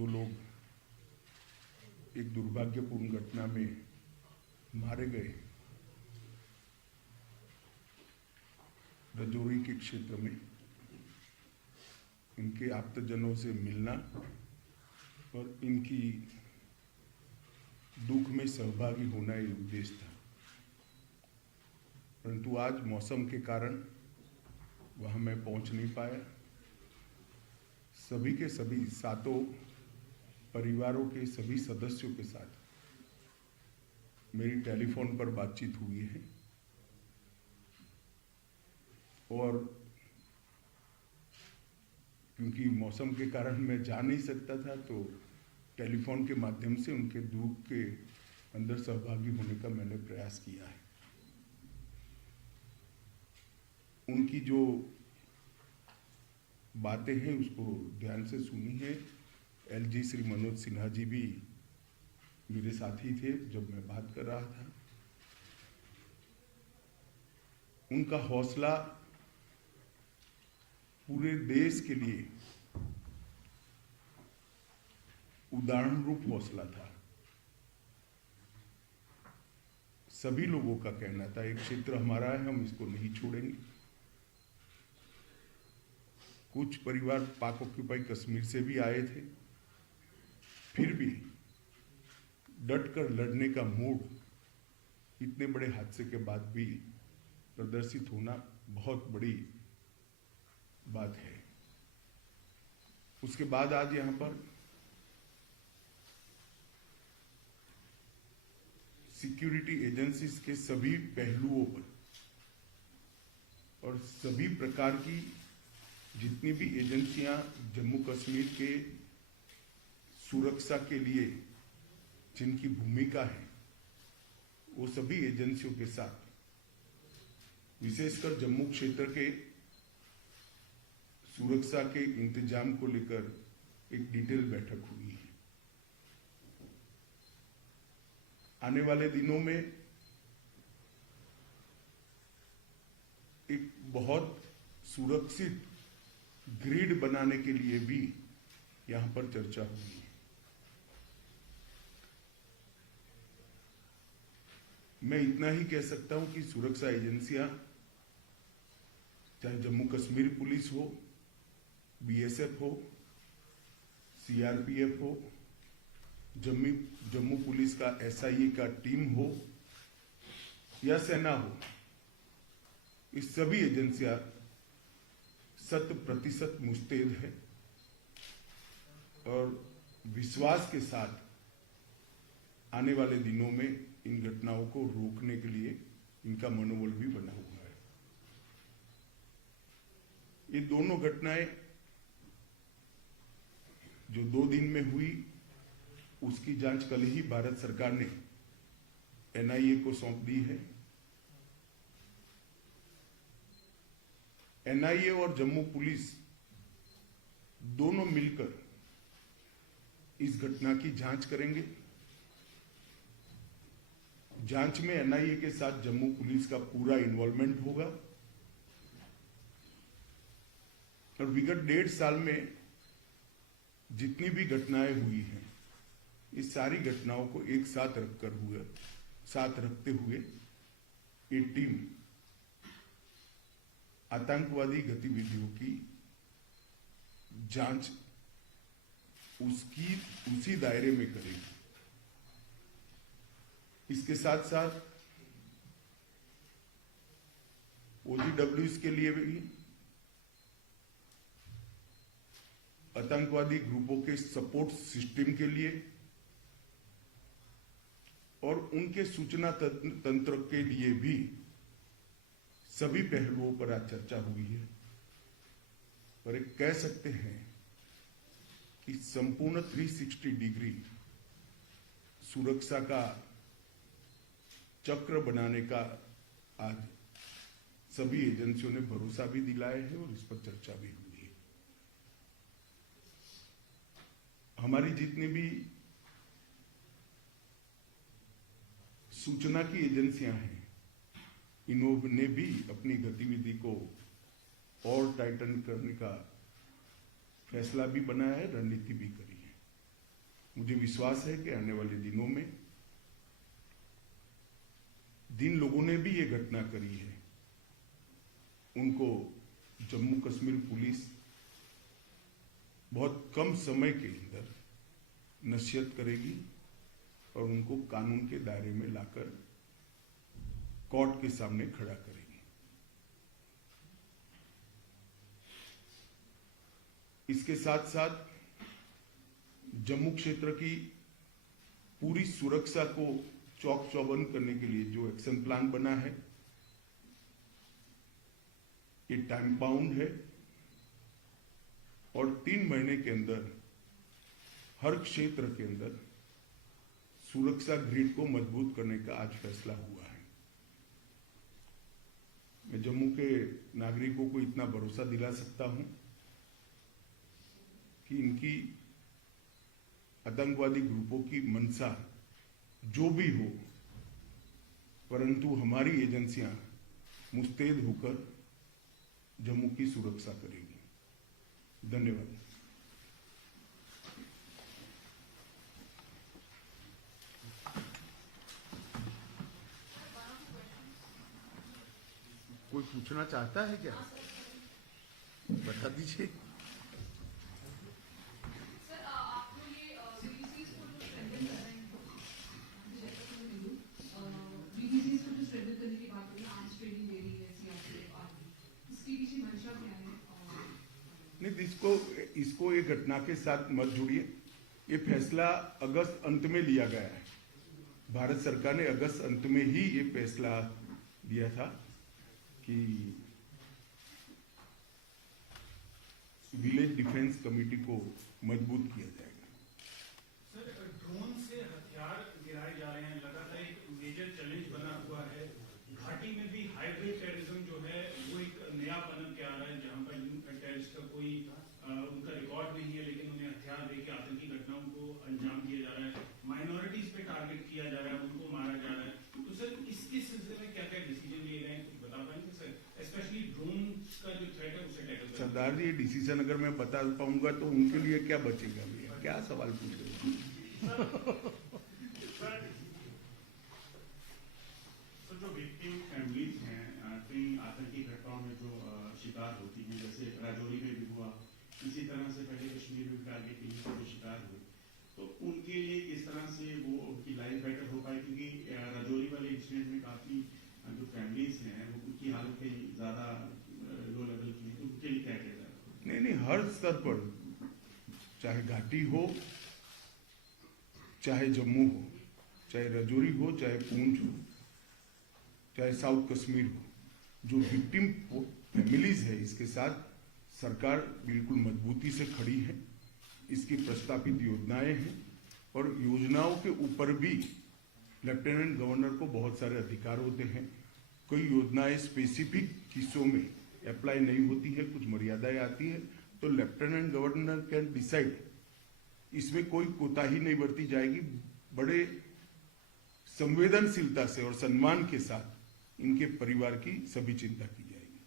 जो लोग एक दुर्भाग्यपूर्ण घटना में मारे गए, रजौरी के क्षेत्र में, इनके आप्तजनों से मिलना और इनकी दुख में सहभागी होना ये उद्देश्य था। परंतु आज मौसम के कारण वहाँ मैं पहुँच नहीं पाया। सभी के सभी सातों परिवारों के सभी सदस्यों के साथ मेरी टेलीफोन पर बातचीत हुई है और क्योंकि मौसम के कारण मैं जा नहीं सकता था तो टेलीफोन के माध्यम से उनके दुख के अंदर सहभागी होने का मैंने प्रयास किया है। उनकी जो बातें हैं उसको ध्यान से सुनी है। एलजी श्री मनोज सिन्हा जी भी मेरे साथी थे जब मैं बात कर रहा था। उनका हौसला पूरे देश के लिए उदाहरण रूप हौसला था। सभी लोगों का कहना था एक क्षेत्र हमारा है, हम इसको नहीं छोड़ेंगे। कुछ परिवार पाक ऑक्यूपाई कश्मीर से भी आए थे, फिर भी डटकर लड़ने का मूड इतने बड़े हादसे के बाद भी प्रदर्शित होना बहुत बड़ी बात है। उसके बाद आज यहाँ पर सिक्योरिटी एजेंसीज के सभी पहलुओं पर और सभी प्रकार की जितनी भी एजेंसियां जम्मू कश्मीर के सुरक्षा के लिए जिनकी भूमिका है, वो सभी एजेंसियों के साथ विशेषकर जम्मू क्षेत्र के सुरक्षा के इंतजाम को लेकर एक डिटेल बैठक हुई है। आने वाले दिनों में एक बहुत सुरक्षित ग्रिड बनाने के लिए भी यहां पर चर्चा हुई है। मैं इतना ही कह सकता हूं कि सुरक्षा एजेंसियां चाहे जम्मू कश्मीर पुलिस हो, बीएसएफ हो, सीआरपीएफ हो, जम्मू पुलिस का एसआईए का टीम हो या सेना हो, इस सभी एजेंसियां 100% मुस्तैद है और विश्वास के साथ आने वाले दिनों में इन घटनाओं को रोकने के लिए इनका मनोबल भी बना हुआ है। ये दोनों घटनाएं जो 2 दिन में हुई, उसकी जांच कल ही भारत सरकार ने एनआईए को सौंप दी है। एनआईए और जम्मू पुलिस दोनों मिलकर इस घटना की जांच करेंगे। जांच में एनआईए के साथ जम्मू पुलिस का पूरा इन्वॉल्वमेंट होगा और विगत 1.5 साल में जितनी भी घटनाएं हुई हैं, इस सारी घटनाओं को एक साथ रखते हुए ये टीम आतंकवादी गतिविधियों की जांच उसी दायरे में करेगी। इसके साथ साथ ओजीडब्ल्यूएस के लिए भी आतंकवादी ग्रुपों के सपोर्ट सिस्टम के लिए और उनके सूचना तंत्र के लिए भी सभी पहलुओं पर आज चर्चा हुई है। और एक कह सकते हैं कि संपूर्ण 360 डिग्री सुरक्षा का चक्र बनाने का आज सभी एजेंसियों ने भरोसा भी दिलाया है और इस पर चर्चा भी हुई है। हमारी जितनी भी सूचना की एजेंसियां हैं, इन्होंने भी अपनी गतिविधि को और टाइटन करने का फैसला भी बनाया है, रणनीति भी करी है। मुझे विश्वास है कि आने वाले दिनों में जिन लोगों ने भी ये घटना करी है उनको जम्मू कश्मीर पुलिस बहुत कम समय के अंदर नसीहत करेगी और उनको कानून के दायरे में लाकर कोर्ट के सामने खड़ा करेगी। इसके साथ साथ जम्मू क्षेत्र की पूरी सुरक्षा को चौक चौबंद करने के लिए जो एक्शन प्लान बना है ये टाइम बाउंड है और 3 महीने के अंदर हर क्षेत्र के अंदर सुरक्षा ग्रिड को मजबूत करने का आज फैसला हुआ है। मैं जम्मू के नागरिकों को इतना भरोसा दिला सकता हूं कि इनकी आतंकवादी ग्रुपों की मंशा जो भी हो, परंतु हमारी एजेंसियां मुस्तैद होकर जम्मू की सुरक्षा करेगी। धन्यवाद। कोई पूछना चाहता है क्या? बता दीजिए। नहीं, इसको एक घटना के साथ मत जुड़िए। ये फैसला अगस्त अंत में लिया गया है। भारत सरकार ने अगस्त अंत में ही ये फैसला दिया था कि विलेज डिफेंस कमेटी को मजबूत किया जाएगा। सर, ड्रोन से हथियार गिराए जा रहे हैं, लगातार एक मेजर चैलेंज बना हुआ है। घाटी में भी हाइब्रिड टेररिज्म जो है वो एक नया पनप के आ रहा है, जहां पर टेररिस्ट का कोई उनका रिकॉर्ड नहीं है, लेकिन उन्हें हथियार देकर आतंकी घटनाओं को अंजाम दिया जा रहा है। माइनॉरिटीज पे टारगेट किया जा रहा है, उनको मारा जा रहा है। तो सर, इसके सिलसिले में क्या क्या डिसीजन लिए गए हैं, कुछ बता पाएंगे सर? स्पेशली ड्रोन का जो थ्रेट है उसे टैकल करना। सरदार जी, ये डिसीजन अगर मैं बता पाऊंगा तो उनके लिए क्या बचेगा भैया? क्या सवाल पूछ रहे हो? जो विक्टिम फैमिलीज हैं कई आतंकी घटनाओं में जो शिकार होती हैं, जैसे राजौरी में भी हुआ, इसी तरह से पहले कश्मीर में टारगेटिंग के जो शिकार हुए, तो उनके लिए किस तरह से वो उनकी लाइफ बेटर हो पाए? क्योंकि राजौरी वाले इंसिडेंट में काफी जो फैमिलीज हैं वो उनकी हालत ज्यादा लो लेवल की है, तो उनके लिए क्या किया जाए? नहीं, हर स्तर पर, चाहे घाटी हो, चाहे जम्मू हो, चाहे राजौरी हो, चाहे पूंछ हो, चाहे साउथ कश्मीर हो, जो विक्टिम फैमिलीज है इसके साथ सरकार बिल्कुल मजबूती से खड़ी है। इसकी प्रस्तावित योजनाएं हैं और योजनाओं के ऊपर भी लेफ्टिनेंट गवर्नर को बहुत सारे अधिकार होते हैं। कोई योजनाएं स्पेसिफिक किस्सों में अप्लाई नहीं होती है, कुछ मर्यादाएं आती है, तो लेफ्टिनेंट गवर्नर कैन डिसाइड। इसमें कोई कोताही नहीं बरती जाएगी। बड़े संवेदनशीलता से और सम्मान के साथ इनके परिवार की सभी चिंता की जाएगी।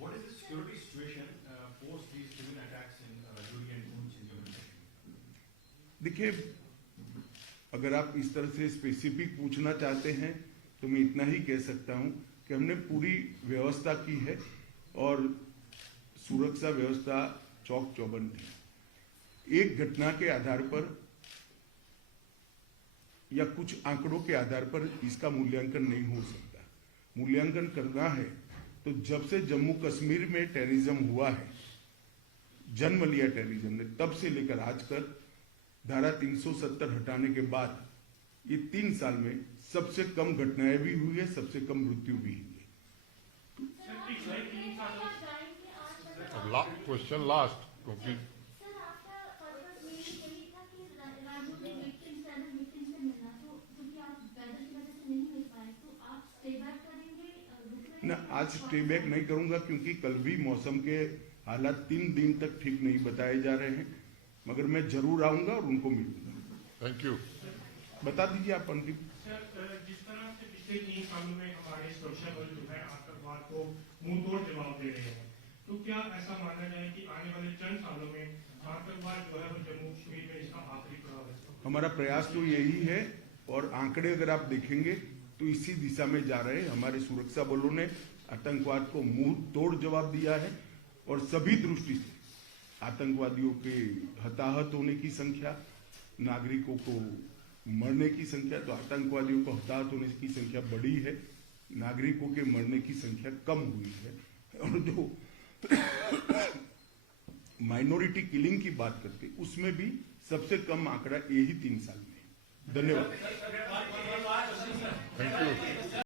What is the security situation post these twin attacks in Rajouri and Poonch in Jammu and Kashmir? देखिए, अगर आप इस तरह से स्पेसिफिक पूछना चाहते हैं तो मैं इतना ही कह सकता हूं कि हमने पूरी व्यवस्था की है और सुरक्षा व्यवस्था चौक चौबंद है। एक घटना के आधार पर या कुछ आंकड़ों के आधार पर इसका मूल्यांकन नहीं हो सकता। मूल्यांकन करना है तो जब से जम्मू कश्मीर में टेररिज्म हुआ है, जन्म लिया टेररिज्म ने, तब से लेकर आज तक धारा 370 हटाने के बाद ये 3 साल में सबसे कम घटनाएं भी हुई है, सबसे कम मृत्यु भी हुई है। क्वेश्चन लास्ट, क्योंकि ना, आज स्टे बैक नहीं करूंगा क्योंकि कल भी मौसम के हालात 3 दिन तक ठीक नहीं बताए जा रहे हैं, मगर मैं जरूर आऊंगा और उनको मिलूंगा। Thank you. बता दीजिए आप अंतिम। सर, जिस तरह से पिछले 3 सालों में हमारे सुरक्षा बल जो है आतंकवाद को मुंहतोड़ जवाब दे रहे हैं, तो क्या ऐसा माना जाए कि आने वाले चंद सालों में आतंकवाद जो है वो जम्मू कश्मीर में इसका आखिरी पड़ाव है? हमारा प्रयास तो यही है और आंकड़े अगर आप देखेंगे तो इसी दिशा में जा रहे हैं। हमारे सुरक्षा बलों ने आतंकवाद को मुंह तोड़ जवाब दिया है और सभी दृष्टि से आतंकवादियों के हताहत होने की संख्या, नागरिकों को मरने की संख्या, तो आतंकवादियों को हताहत होने की संख्या बढ़ी है, नागरिकों के मरने की संख्या कम हुई है। और जो माइनॉरिटी किलिंग की बात करते उसमें भी सबसे कम आंकड़ा यही 3 साल में है। धन्यवाद। Thank you.